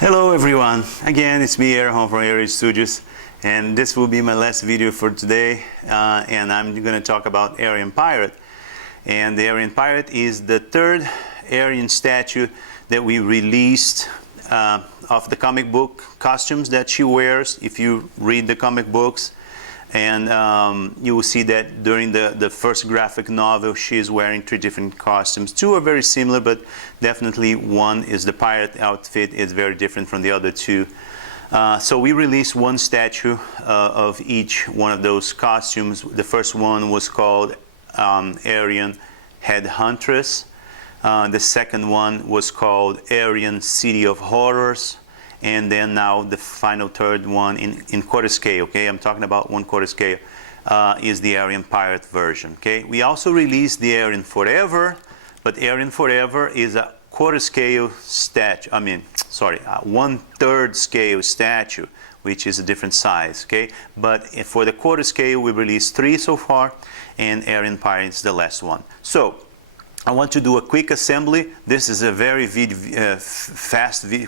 Hello everyone, again it's me Arhian from Arhian Studios, and this will be my last video for today, and I'm going to talk about Arhian Pirate. And the Arhian Pirate is the third Arhian statue that we released of the comic book costumes that she wears. If you read the comic books, and you will see that during the first graphic novel she is wearing three different costumes. Two are very similar, but definitely one is the pirate outfit is very different from the other two. So we released one statue of each one of those costumes. The first one was called Arhian Headhuntress. The second one was called Arhian City of Horrors. And then now the final third one in quarter scale, okay? I'm talking about 1/4 scale, is the Arhian Pirate version, okay? We also released the Arhian Forever, but Arhian Forever is a quarter scale statue, 1/3 scale statue, which is a different size, okay? But for the quarter scale, we released 3 so far, and Arhian Pirate is the last one. So, I want to do a quick assembly. This is a very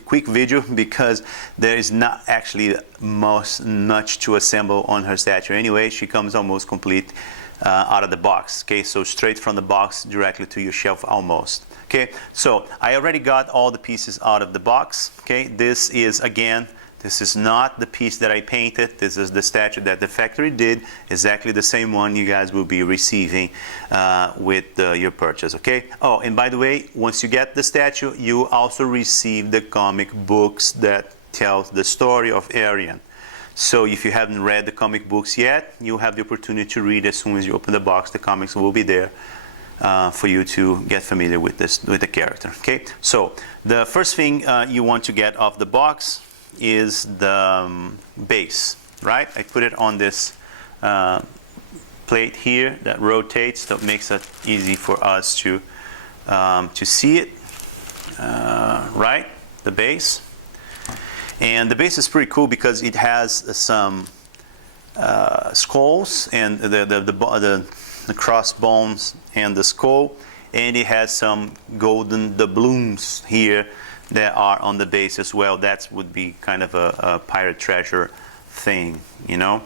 quick video because there is not actually much to assemble on her statue. Anyway, she comes almost complete out of the box. Okay, so straight from the box directly to your shelf almost. Okay, so I already got all the pieces out of the box. Okay, this is not the piece that I painted. This is the statue that the factory did, exactly the same one you guys will be receiving with your purchase, okay? Oh, and by the way, once you get the statue, you also receive the comic books that tell the story of Arhian. So if you haven't read the comic books yet, you'll have the opportunity to read as soon as you open the box. The comics will be there for you to get familiar with the character, okay? So the first thing you want to get off the box is the base, right? I put it on this plate here that rotates, that makes it easy for us to see it, right? The base. And the base is pretty cool because it has some skulls and the crossbones and the skull, and it has some golden doubloons here that are on the base as well. That would be kind of a pirate treasure thing, you know,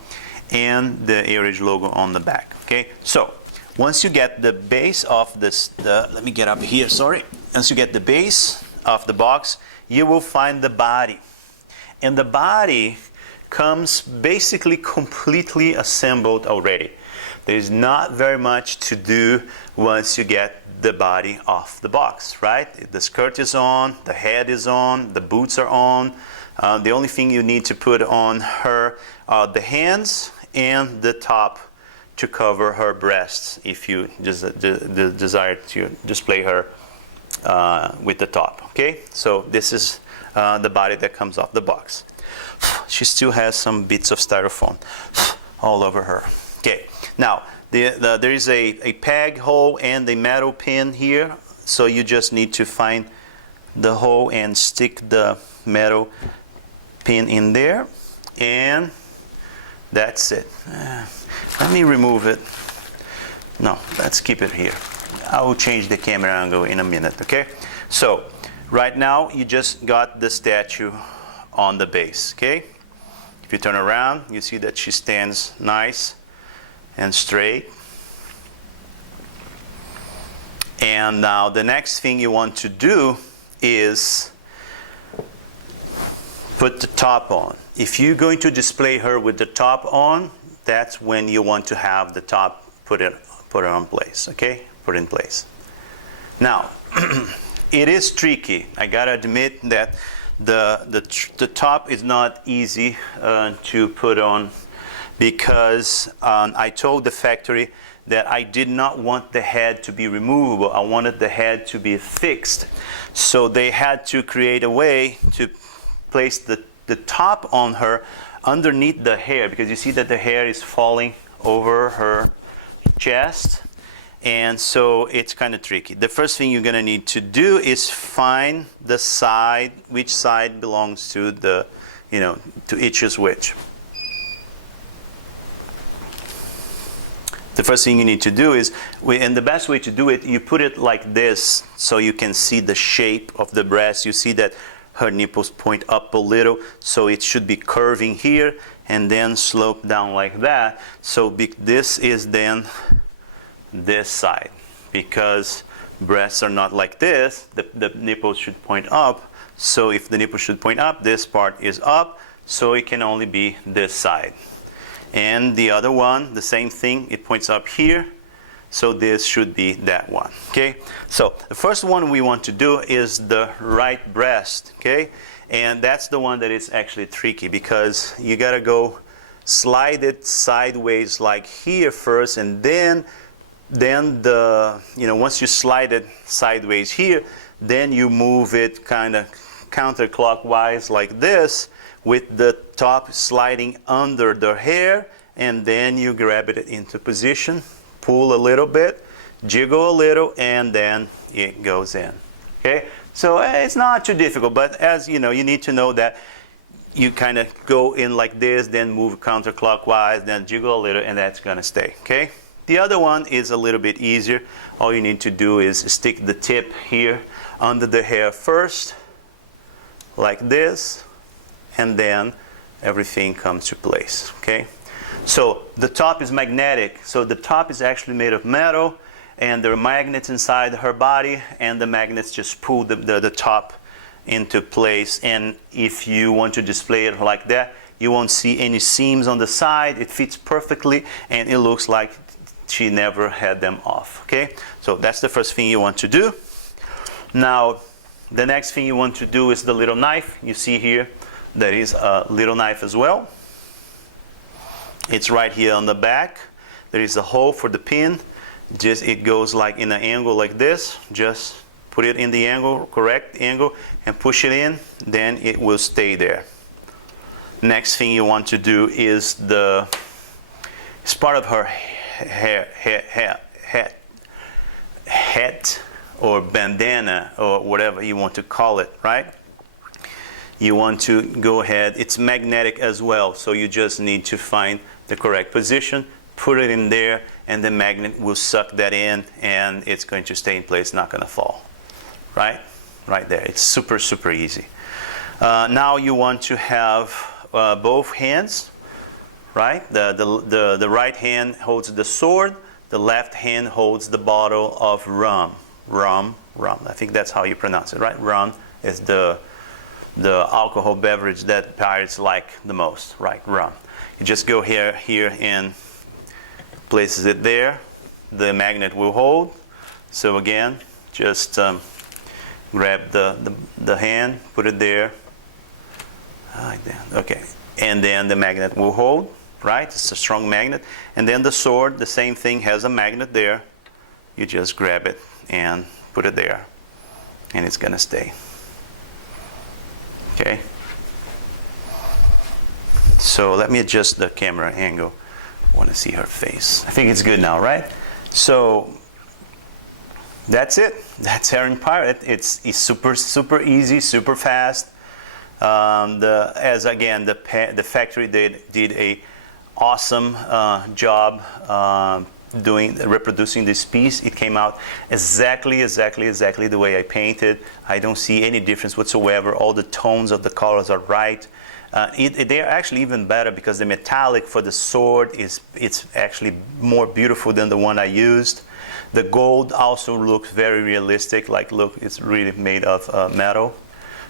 and the Arhian logo on the back. Okay, so once you get the base of this, let me get up here, sorry. Once you get the base of the box, you will find the body, and the body comes basically completely assembled already. There's not very much to do once you get the body off the box, right? The skirt is on, the head is on, the boots are on. The only thing you need to put on her are the hands and the top to cover her breasts if you just desire to display her with the top, okay? So this is the body that comes off the box. She still has some bits of styrofoam all over her. Okay, now there is a peg hole and a metal pin here, so you just need to find the hole and stick the metal pin in there, and that's it. Let me remove it. No, let's keep it here. I will change the camera angle in a minute, okay? So right now you just got the statue on the base, okay? If you turn around, you see that she stands nice and straight. And now the next thing you want to do is put the top on. If you're going to display her with the top on, that's when you want to have the top put it on place, okay? Put in place. Now, it is tricky. I gotta admit that the top is not easy to put on, because I told the factory that I did not want the head to be removable. I wanted the head to be fixed. So they had to create a way to place the top on her underneath the hair, because you see that the hair is falling over her chest, and so it's kind of tricky. The first thing you're going to need to do is find the side, which side belongs to the, to each is which. The first thing you need to do is, and the best way to do it, you put it like this so you can see the shape of the breast. You see that her nipples point up a little, so it should be curving here and then slope down like that. So this is then this side, because breasts are not like this. The nipples should point up. So if the nipple should point up, this part is up, so it can only be this side. And the other one, the same thing, it points up here, so this should be that one. Okay, so the first one we want to do is the right breast. Okay, and that's the one that is actually tricky, because you gotta go slide it sideways like here first, and then the, you know, once you slide it sideways here, then you move it kind of counterclockwise like this, with the top sliding under the hair, and then you grab it into position, pull a little bit, jiggle a little, and then it goes in. Okay, so it's not too difficult, but as you know, you need to know that you kind of go in like this, then move counterclockwise, then jiggle a little, and that's gonna stay. Okay, the other one is a little bit easier. All you need to do is stick the tip here under the hair first, like this, and then everything comes to place. Okay, so the top is magnetic, so the top is actually made of metal, and there are magnets inside her body, and the magnets just pull the top into place. And if you want to display it like that, you won't see any seams on the side. It fits perfectly, and it looks like she never had them off. Okay, so that's the first thing you want to do. Now the next thing you want to do is the little knife. You see here, there is a little knife as well. It's right here on the back. There is a hole for the pin. Just, it goes like in an angle like this. Just put it in the angle, correct angle, and push it in. Then it will stay there. Next thing you want to do is it's part of her hat or bandana or whatever you want to call it, right? You want to go ahead, it's magnetic as well, so you just need to find the correct position, put it in there, and the magnet will suck that in, and it's going to stay in place, not going to fall. Right? Right there. It's super, super easy. Now you want to have both hands, right? The right hand holds the sword, the left hand holds the bottle of rum. Rum. I think that's how you pronounce it, right? Rum is the alcohol beverage that pirates like the most, right? Rum. You just go here and places it there. The magnet will hold. So again, just grab the hand, put it there. Like that. Okay, and then the magnet will hold. Right? It's a strong magnet. And then the sword, the same thing, has a magnet there. You just grab it and put it there, and it's gonna stay. Okay, so let me adjust the camera angle. I want to see her face. I think it's good now, right? So that's it. That's Arhian Pirate. It's super, super easy, super fast. The factory did a awesome job reproducing this piece. It came out exactly the way I painted. I don't see any difference whatsoever. All the tones of the colors are right. They are actually even better because the metallic for the sword it's actually more beautiful than the one I used. The gold also looks very realistic. Like, look, it's really made of metal.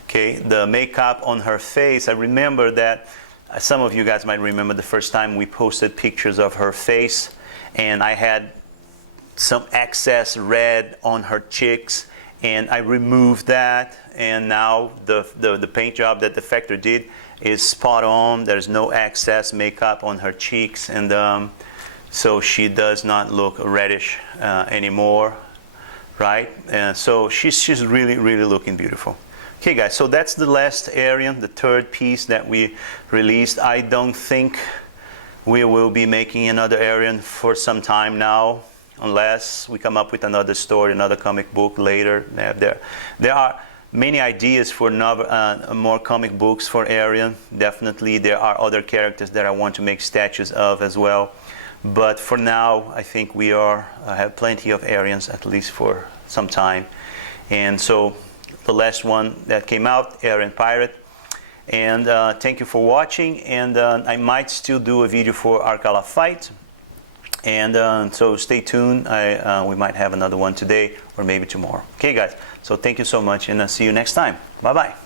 Okay, the makeup on her face, I remember that some of you guys might remember the first time we posted pictures of her face, and I had some excess red on her cheeks, and I removed that, and now the paint job that the factory did is spot on. There's no excess makeup on her cheeks, and so she does not look reddish anymore, right? And so she's really looking beautiful. Okay guys, so that's the last Arhian, the third piece that we released. I don't think we will be making another Arhian for some time now, unless we come up with another story, another comic book later. There are many ideas for more comic books for Arhian. Definitely there are other characters that I want to make statues of as well. But for now, I think we have plenty of Arhians, at least for some time. And so the last one that came out, Arhian Pirate. And thank you for watching, and I might still do a video for Arcala Fight. And so stay tuned. We might have another one today or maybe tomorrow. Okay, guys. So thank you so much, and I'll see you next time. Bye-bye.